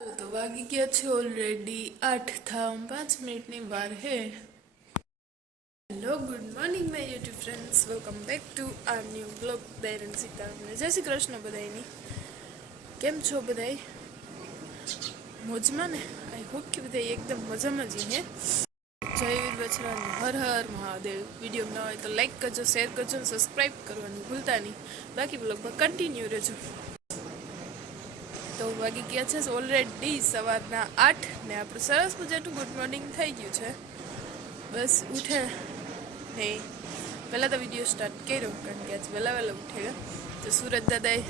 તો વાગી ગયા છે ઓલરેડી આઠ થામ પાંચ મિનિટની વાર હે. Hello good morning my YouTube friends welcome back to our new blog દૈરન Sita જય શ્રી કૃષ્ણ બધાયની. કેમ છો બધાય? મોજમાં ને? આઈ હોપ કે બધા એકદમ મજામાં જ હે. જય વીર બછરાની હર હર મહાદેવ. વીડિયો ન હોય તો લાઈક કરજો શેર કરજો સબસ્ક્રાઈબ કરવાનું ભૂલતા નહીં. બાકી બ્લોગમાં કન્ટિન્યુ રહેજો. તો વાગી ગયા છે ઓલરેડી સવારના આઠ ને આપણું સરસ મજાનું ગુડ મોર્નિંગ થઈ ગયું છે. બસ ઉઠે. ને પહેલાં તો વીડિયો સ્ટાર્ટ કર્યો કારણ કે આજ વહેલા વહેલા ઉઠે તો સુરત દાદાએ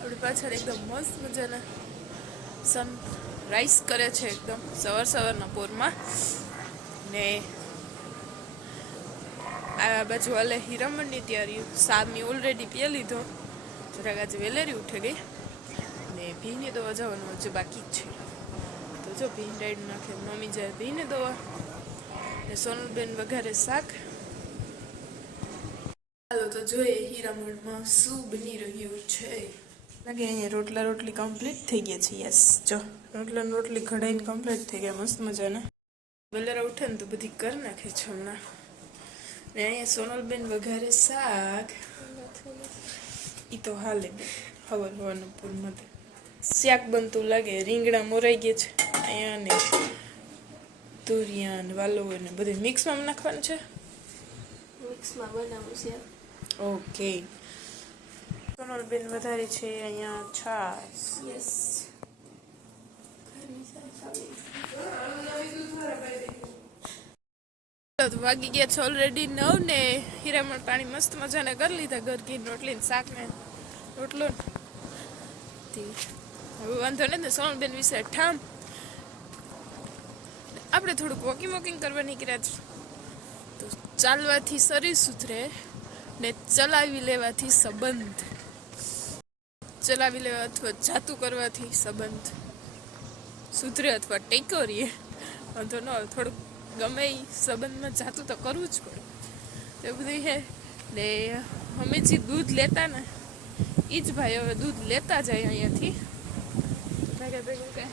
આપણી પાછળ એકદમ મસ્ત મજાના સન રાઈસ કરે છે એકદમ સવાર સવારના પોરમાં. ને આ બાજુ હાલે હીરામણની તૈયારી સાદની ઓલરેડી પીએ લીધો. જરાક આજે વેલેરી ઉઠે ગઈ. ને ભીને દવા જવાનું હજુ બાકી જ છે. તો જો ભીન રાઈડ નાખે, મમ્મી જાય ભીને દવા. ને સોનલબેન વઘારે શાક. ચાલો તો જોઈએ હીરામણમાં શું બની રહ્યું છે. લાગે અહીંયા રોટલા રોટલી કમ્પ્લીટ થઈ ગયા છે, યસ. જો, રોટલા રોટલી ઘડાઈને કમ્પ્લીટ થઈ ગયા, મસ્ત મજાના. બલેરા ઉઠે ને તો બધી કરી નાખે છે હમણાં. ને અહીંયા સોનલબેન વઘારે શાક. એ તો હાલે ખબર હોવાનું પૂર્ણ શાક બનતું લાગે રીંગણા મોરાઈ ગયા છે. અહીંયા ને તુરિયા ને વાલો ને બધું મિક્સમાં નાખવાનું છે? મિક્સમાં બનાવું છે. ઓકે. સોનલબેન વધારે છે અહીંયા છાસ યસ. તો વાગી ગયા છે ઓલરેડી નવ ને હીરામણ પાણી મસ્ત મજાને કરી લીધા. ઘર ઘી રોટલી ને શાક ને રોટલો હવે વાંધો નથી સોનલબેન વિશે ઠામ. આપણે થોડુંક વોકિંગ વોકિંગ કરવા નીકળ્યા છે તો ચાલવાથી શરીર સુધરે ને ચલાવી લેવાથી સંબંધ. ચલાવી લેવા અથવા જાતું કરવાથી સંબંધ. સુધરે અથવા ટેકો રહીએ વાંધો ન થોડુંક ગમે એ સંબંધમાં જાતું તો કરવું જ પડે. તો બધું હે ને અમે જે દૂધ લેતા ને. એ જ ભાઈ હવે દૂધ લેતા જાય અહીંયાથી. ભેગા ભેગા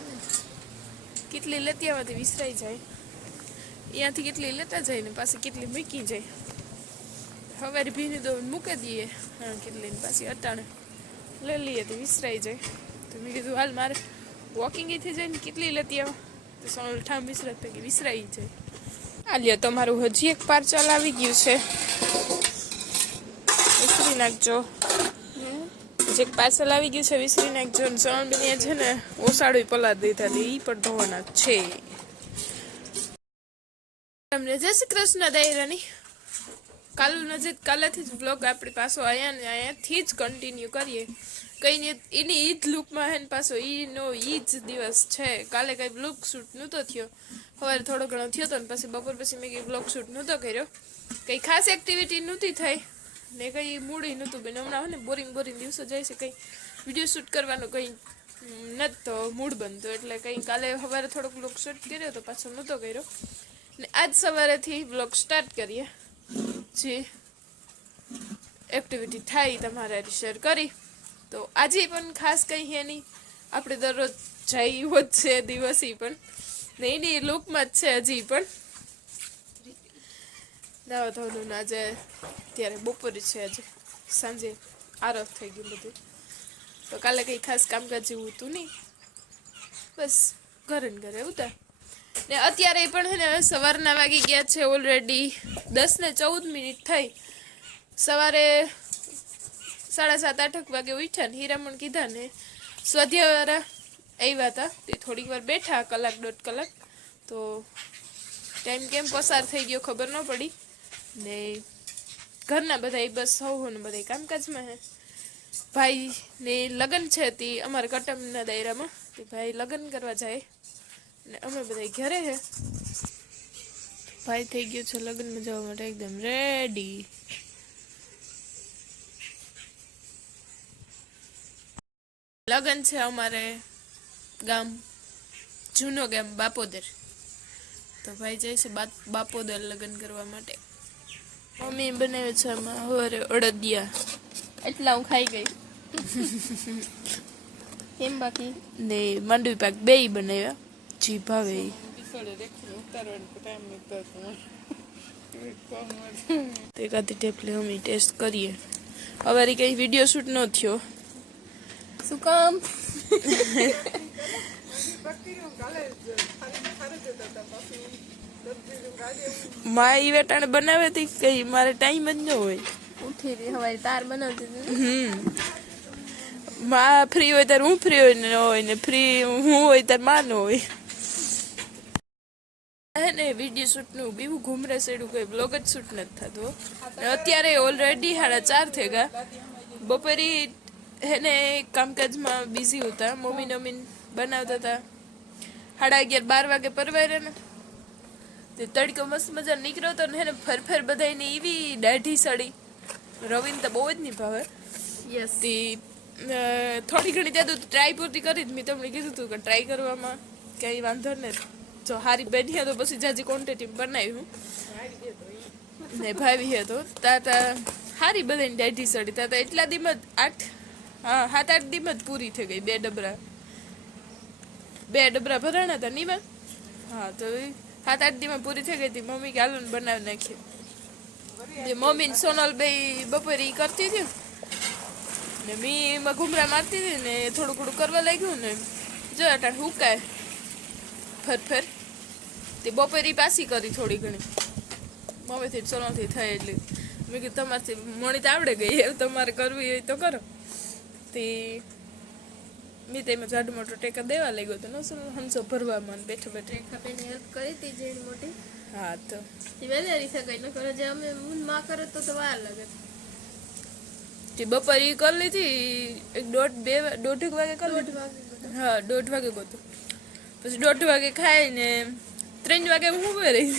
કેટલી લેતી આવવાથી વિસરાઈ જાય. અહીંયાથી કેટલી લેતા જાય ને પાછી કેટલી મૂકી જાય. સવારે ભીની દો મૂકી દઈએ. કેટલી પાછી અટાણે લઈ લઈએ તો વિસરાઈ જાય. તો મેં કીધું, હાલ મારે વોકિંગ જઈને કેટલી લેતી આવો. તો સોનલ ઠામ વિસરાત પૈકી વિસરાઈ જાય. આ લ્યો, તમારું હજી એક પાર્સલ આવી ગયું છે. વિસરી નાખજો. એક પાર્સલ આવી ગયું છે વિસરીને એક જોન સોન બેન છે ને ઓસાડું પલાદ દીધા એ પણ ધોવાના છે. તમને જય શ્રી કૃષ્ણ દાયરાની કાલ નજીક કાલેથી જ બ્લોગ આપણી પાછો અહીંયા ને અહીંયાથી જ કન્ટિન્યુ કરીએ. કઈ ને, એની ઈ જ લુકમાં હે ને પાછો ઈનો ઈ જ દિવસ છે. કાલે કઈ બ્લોગ શૂટ નહોતો થયો. સવારે થોડો ઘણો થયો તો ને પછી બપોર પછી મેં કઈ બ્લોગ શૂટ નહોતો કર્યો. કઈ ખાસ એક્ટિવિટી નહોતી થઈ. ને કંઈ મૂડી નહોતું બેન હમણાં ને બોરિંગ બોરિંગ દિવસો જાય છે. કંઈ વીડિયો શૂટ કરવાનું કંઈ નહોતો મૂડ બનતો. એટલે કંઈ કાલે સવારે થોડોક બ્લોગ શૂટ કર્યો તો પાછો નહોતો કર્યો. ને આજ સવારેથી બ્લોગ સ્ટાર્ટ કરીએ. જે એક્ટિવિટી થાય તમારે શેર કરી. તો આજે પણ ખાસ કંઈ હે નહીં. આપણે દરરોજ જઈ જ છે દિવસે પણ. ને એની લુકમાં જ છે હજી પણ. નાવા આજે ત્યારે બપોરે છે આજે. સાંજે આરફ થઈ ગયું બધું. તો કાલે કંઈ ખાસ કામકાજ જેવું હતું નહીં. બસ ઘરે ને ઘરે ઉતાર ને અત્યારે પણ છે ને સવારના વાગી ગયા છે ઓલરેડી દસ ને ચૌદ મિનિટ થઈ. સવારે સાડા સાત આઠક વાગે ઉઠ્યા ને હીરામણ કીધા ને સ્વાધ્યાયવાળા આવ્યા હતા. તે થોડીક વાર બેઠા કલાક દોઢ કલાક. તો ટાઈમ કેમ પસાર થઈ ગયો ખબર ન પડી. ને ઘરના બધા બસ સૌ ને બધા કામકાજમાં હે. ભાઈ ને લગ્ન છે તે અમારા કટમના દાયરામાં. તે ભાઈ લગ્ન કરવા જાય ને અમે બધા ઘરે હે. ભાઈ થઈ ગયો છે લગ્નમાં જવા માટે એકદમ રેડી લગ્ન છે અમારે ગામ, જૂનો ગામ બાપોદર. તો ભાઈ જાય છે બાપોદર લગ્ન કરવા માટે. મમ્મી બનાવે છે હવારે અડદિયા. એટલા હું ખાઈ ગઈ. કેમ બાકી? ને માંડવી પાક બેય બનાવ્યા. જી ભાવે. ઈ. તે કાતી ટેપલે અમે ટેસ્ટ કરીએ. અમારી કઈ વીડિયો શૂટ ન થયો. શું કામ? મા ઈ વેટાણે બનાવે તી કઈ મારે ટાઈમ જ ન હોય. ઉઠી રહી હવે તાર બનાવતી હમ. મા ફ્રી હોય ત્યારે હું ફ્રી હોય ને હોય ને ફ્રી હું હોય ત્યારે મા ન હોય. ને વીડિયો શૂટનું બીવું ઘૂમરે સેડું કોઈ બ્લોગ જ શૂટ નથી થતું અત્યારે ઓલરેડી સાડા ચાર થઈ ગયા. બપોરી હેને કામકાજમાં બિઝી હતા. મમ્મી નમીન બનાવતા હતા. સાડા અગિયાર બાર વાગે પરવારે ને. તે તડકો મસ્ત મજા નીકળ્યો તો ને હે ને ફર ફર બધાયને એવી દાઢી સડી. રવિન તો બહુ જ નહીં ભાવે યસ તે થોડી ઘણી ત્યાં તો ટ્રાય પૂરતી કરી મેં તમને કીધું હતું કે ટ્રાય કરવામાં કંઈ વાંધો ને જો હારી બેઠી તો પછી જાજી ક્વોન્ટિટી બનાવ્યું. ને ભાવી હતો તો. તાતા હારી બધાની દાઢી સડી. તા તા એટલા દિમત જ આઠ હા સાત આઠ દિમત જ પૂરી થઈ ગઈ બે ડબરા. બે ડબરા ભરાણા હતા નહીં હા તો સાત આઠ દીમાં પૂરી થઈ ગઈ હતી. મમ્મી કે હાલો બનાવી નાખીએ. મમ્મી ને સોનલ બે બપોરે ઈ કરતી હતી. ને મી એમાં ઘૂમરા મારતી હતી ને થોડું થોડું કરવા લાગ્યું ને જો અટાણ હુકાય. ફર ફર. તે બપોરે પાછી કરી થોડી ઘણી. મમ્મીથી સોનલથી થાય એટલે. મેં કીધું તમારથી મણી તો આવડે ગઈ એ તમારે કરવી હોય તો કરો. તે મેં તેમાં જાડો મોટો ટેકા દેવા લાગ્યો તો ન હમસો હંસો ભરવામાં બેઠો બેઠો. રેખા બેન હેલ્પ કરી હતી જે મોટી? હા તો. એ વહેલી શકાય ન કરો જે અમે મૂનમાં કરો તો તો વાર લાગે. તે બપોરે ઈ કરી લીધી એક દોઢ બે દોઢેક વાગે કરી હા દોઢ વાગે ગોતો. પછી દોઢ વાગે ખાઈને ત્રણ વાગે હું ઉભે રહી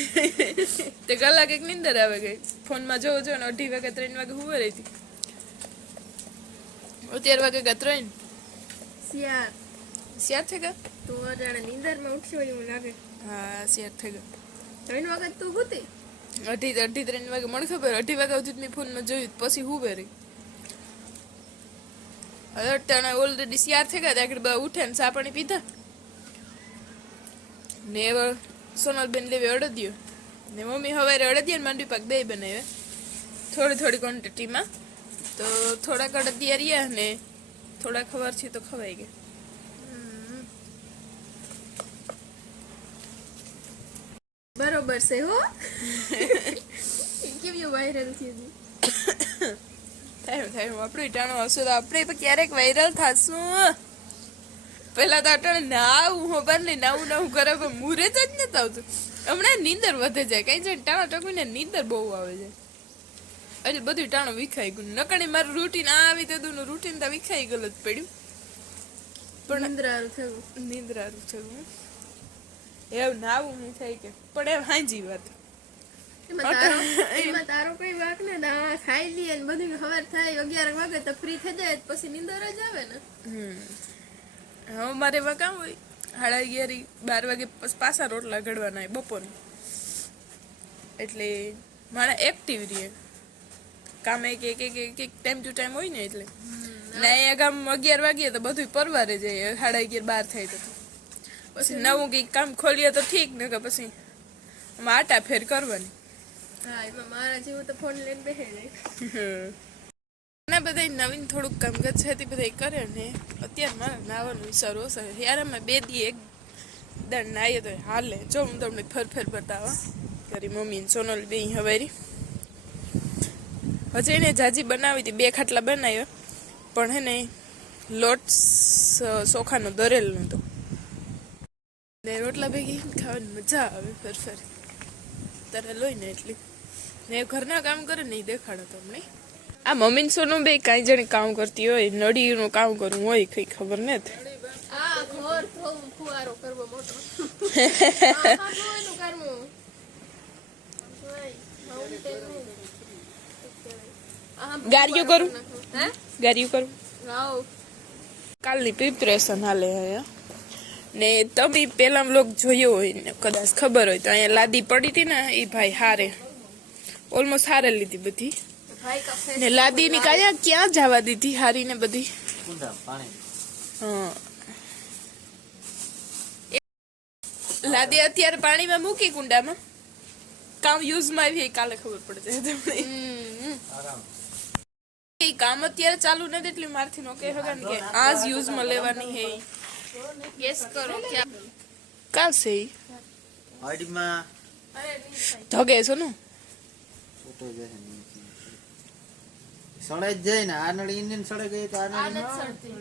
તે કલાક એક નિંદર આવે ગઈ. ફોનમાં જોવો જો ને અઢી વાગે ત્રણ વાગે ઉભે રહી હતી અત્યાર વાગે ગયા ત્રણ. શિયાર શિયાર થઈ ગયા તું અજાણે નીંદરમાં ઉઠી હોય એવું લાગે. હા શિયાર થઈ ગયો ત્રણ વખત તું હતી. અઢી અઢી ત્રણ વાગે મને ખબર અઢી વાગ્યા સુધી મેં ફોનમાં જોયું પછી હું હવે અટાણે ઓલરેડી શિયાર થઈ ગયા ત્યાં બધા ઉઠ્યા ને સાપણી પીધા. ને હવે સોનલબેન લેવી અડદિયો. ને મમ્મી હવારે અડદિયા ને માંડવી પાક બે બનાવ્યા થોડી થોડી ક્વોન્ટિટીમાં તો થોડાક અડદિયા રહ્યા ને થોડા ખબર છે તો ખવાઈ ગયા બરોબર છે હો. કેવી વાયરલ થયું હતું? થાય થાય. આપણું ઈટાણું હશે તો આપણે પણ ક્યારેક વાયરલ થશું. પેલા તો અટાણે ના હું ખબર નહીં નાવું નાવું કરે પણ મુરે જ નથી આવતું. હમણાં નીંદર વધે જાય કઈ જાય ટાણા ટકવીને નીંદર બહુ આવે છે. એટલે બધું ટાણું વિખાઈ ગયું. નકણી મારું રૂટીન આ આવી તેનું રૂટીન તો વિખાઈ ગયેલું જ પડ્યું. પણ નિંદ્રારું થયું. નિંદ્રારું હું. એવું નાવું નહીં થાય કે. પણ એમ હાંજી વાત. એમાં તારો કઈ વાક ને ના ખાઈ લઈએ ને બધું ખબર થાય અગિયાર વાગે તો ફ્રી થઈ જાય પછી નીંદર જ આવે ને. હમ. હવે મારે એમાં હોય. સાડા અગિયાર બાર વાગે પાછા રોટલા ઘડવાના હોય બપોરનું એટલે મારા એક્ટિવ રહીએ કામ એક એક એક એક ટાઈમ ટુ ટાઈમ હોય ને એટલે. ને અહીંયા ગામ અગિયાર વાગીએ તો બધું પરવારે જાય સાડા અગિયાર બાર થાય તો. પછી નવું કંઈક કામ ખોલીએ તો ઠીક ને કે પછી આટા ફેર કરવાની. હા એમાં મારા જેવું તો ફોન લઈને બેસે જાય. ના બધા નવીન થોડુંક કામકાજ છે તે બધા કરે ને. અત્યારે મારે નાવાનો ઓછો છે. યાર અમે બે દી એક દંડ નાહીએ તો હાલે. જો હું તમને ફર ફર બતાવવા. કરી મમ્મી સોનલ બે હવેરી. હજી એને જાજી બનાવી હતી બે ખાટલા બનાવ્યા. પણ હે ને લોટ ચોખાનું ચોખાનો હતું ને રોટલા ભેગી ખાવાની મજા આવે ફર ફર. તારે લોય ને એટલી. ને ઘરના કામ કરે ને એ દેખાડો તમને. આ મમ્મી સોનું બે કાંઈ જણે કામ કરતી હોય નડીનું કામ કરવું હોય કઈ ખબર ને મોટો. ગાડીઓ કરું? હે? ગાડીઓ કરું? કાલની પ્રિપરેશન હાલે હે ને તમે પેલા લોક જોયો હોય ને કદાચ ખબર હોય તો અહીંયા લાદી પડી હતી ને એ ભાઈ હારે ઓલમોસ્ટ હારે લીધી બધી. ને લાદી ની લાદીની કાયા ક્યાં જવા દીધી હારી ને બધી? ઊંધા પાણી. હા. લાદી અત્યારે પાણીમાં મૂકી કુંડામાં? કામ યુઝમાં આવી કાલે ખબર પડશે તમને. એ કામ અત્યારે ચાલુ નથી એટલે મારથી નો કહે હગા કે આજ યુઝમાં લેવાની હે ગેસ કરો કે કાલ સે ઈ? વાડીમાં ધગે છો ને? સળે જ જાય ને આ ઇન્ડિયન સડે ગઈ તો આ આ નળી નથી સડતી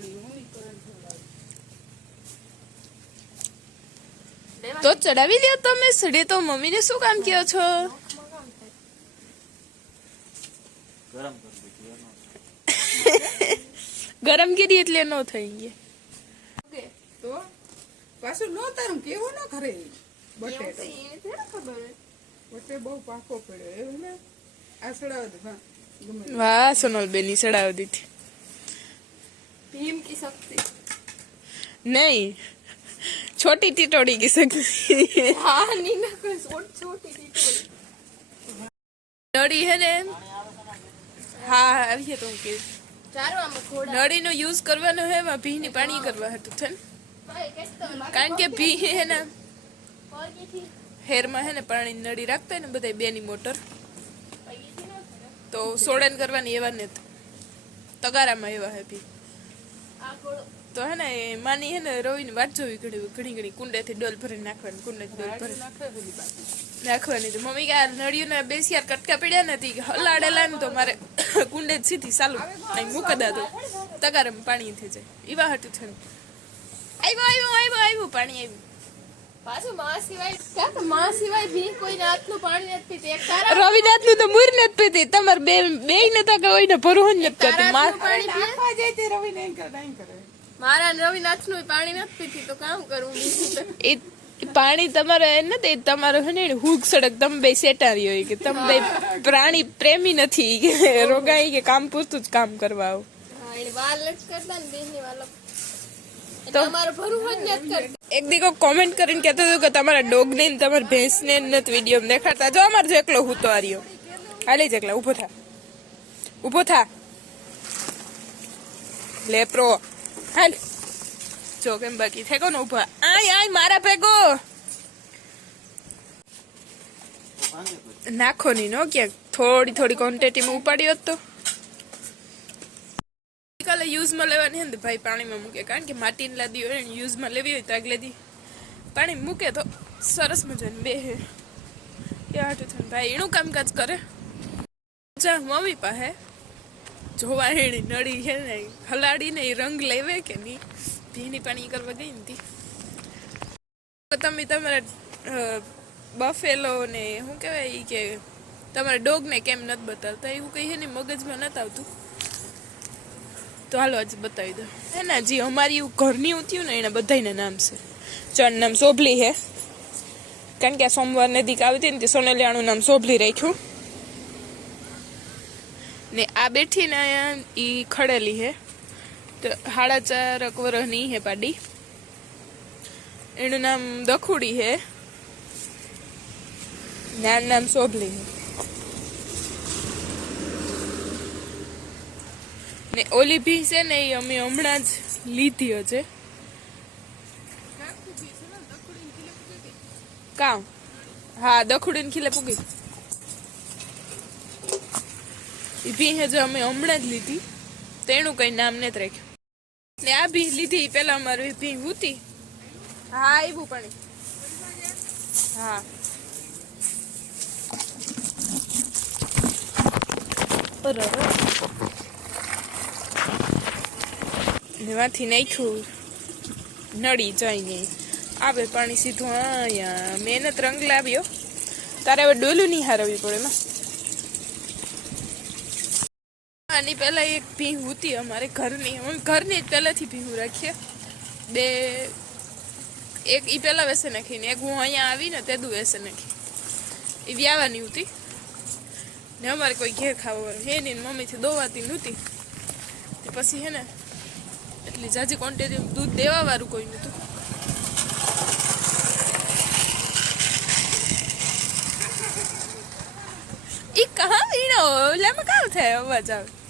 તો ચડાવી લ્યો તમે સડે તો મમ્મીને શું કામ કયો છો? ગરમ ગરમ કરી એટલે ન થઈ ગયા તો પાછું નો તારું કેવું ન ખરે એવું બટેટો તો એને થોડા ખબર હોય. બટે બહુ પાકો પડ્યો એવું ને આ સડાવ દે હા ગમે વાહ સોનલ બેની ચડાવી દીધી ભીમ કી શક્તિ નહીં છોટી ટીટોડી કી શકતી હા નીના કોઈ છોટ છોટી ટીટોળી. નળી હે ને હા આવીએ તો હું કે ચાલો આમાં ઘોડા નળીનો યુઝ કરવાનો હે વા ભીની પાણી કરવા હતું છે ને કારણ કે ભી હે ને, હેરમાં હે ને પાણી નળી રાખતા ને બધા બેની મોટર. ન. તો સોડન કરવાની એવા ને તગારામાં એવા હે ભી. તો હે ને માની હે ને રવિની વાત જોવી ઘણી ઘણી ઘણી. કુંડેથી ડોલ ભરીને નાખવાની કુંડેથી ડોલ ભરી નાખવાની તો મમ્મી કે આ નળીઓના બેસિયાર કટકા પડ્યા નથી હલાડેલા ને તો મારે કુંડે જ સીધી ચાલુ. અહીં મૂકી દાદો તગારે પાણી થઈ જાય. એવા હતું છે આવ્યું આવ્યો આવ્યું આવ્યું પાણી આવ્યું પાછું માં સિવાય ક્યાં તો માં સિવાય કોઈ પાણી નથી પીતી. એક તારા રવિનાથનું તો મૂર નથી પીતી. તમારે બે બે નતા કે કોઈને ભરવું નથી કરતી. માર પાણી તે રવિ નહીં કરે નહીં કરે. મારા રવિનાથનું પાણી નથી પીતી તો કામ કરવું એ એ પાણી તમારે નથી તમારો હે ને હુક સડક તમે બે સેટારી હોય કે તમે બે પ્રાણી પ્રેમી નથી કે રોગાઈ કે કામ પૂરતું જ કામ કરવા આવો. એક દીકો કોમેન્ટ કરીને કહેતો હતો કે તમારા ડોગ ને ને તમારા ભેંસ ને નથી વીડિયો દેખાડતા. જો અમાર જો એકલો હું તો આ રહ્યો હાલી જ એકલા ઊભો થા. ઊભો થા. લેપ્રો હાલ. જો કેમ બાકી થેકો ને ઊભા આય આય, મારા ભેગો. નાખો ની નો ક્યાંક. થોડી થોડી ક્વોન્ટિટીમાં ઉપાડ્યો હતો કાલે યુઝમાં લેવાની હોય ને ભાઈ પાણીમાં મૂકે. કારણ કે માટીની લાદી હોય ને યુઝમાં લેવી હોય તો આગલે દી પાણી મૂકે તો સરસ મજાની બે હે એ હાટું થઈને ભાઈ એનું કામકાજ કરે. મમ્મી પાસે. જોવા એની નળી છે ને, હલાડીને એ રંગ લેવે કે નહીં? ભીની પાણી કરવા ગઈ ને તી. તમે તમારા બફેલો ને શું કહેવાય કે, તમારા ડોગને કેમ નથી બતાવતા? એવું કહીએ ને મગજમાં નથી આવતું? તો હાલો આજે બતાવી દો હે ને, જે અમારી એવું ઘરની ઉત્યું ને, એના બધાને નામ છે. ચણ નામ સોભલી હે કારણ કે આ સોમવાર દીક આવી ને, તે સોનેલિયાનું નામ સોભલી રાખ્યું. આ બેઠી ને એ ખડેલી હે. તો સાડા ચાર વરહની હે પાડી. એનું નામ દખુડી હે. નાનું નામ સોભલી ને ઓલી ભી છે ને એ અમે હમણાં જ લીધી હશે કામ હા દખુડીને ખીલે પૂગી. એ ભી જો અમે હમણાં જ લીધી. તેનું કંઈ નામ નથી રાખ્યું. ને આ ભીંહ લીધી, પેલા અમારી ભીંહ હતી. હા આવ્યું પાણી. હા. બરાબર એમાંથી નાખ્યું નળી જઈને. આવે પાણી સીધું અહીંયા. મહેનત રંગ લાવ્યો. તારે હવે ડોલું નહીં હારવી પડે એમાં આની પહેલાં એક ભીહ હતી અમારે ઘરની. અમે ઘરની જ પહેલાંથી ભીહું રાખીએ. બે, એક એ પહેલાં વેસે નાખીને એક હું અહીંયા આવીને તે દુ વેસે નાખી. એ વ્યાવાની હતી. ને અમારે કોઈ ઘેર ખાવાનું હે નહીં મમ્મીથી દોવાતી નહોતી. તે પછી હે ને, એટલી જાજી ક્વોન્ટિટી દૂધ દેવાવાળું કોઈ નહોતું. ઈ કહા વીણો, ઓલામાં કામ થાય, અવાજ આવે.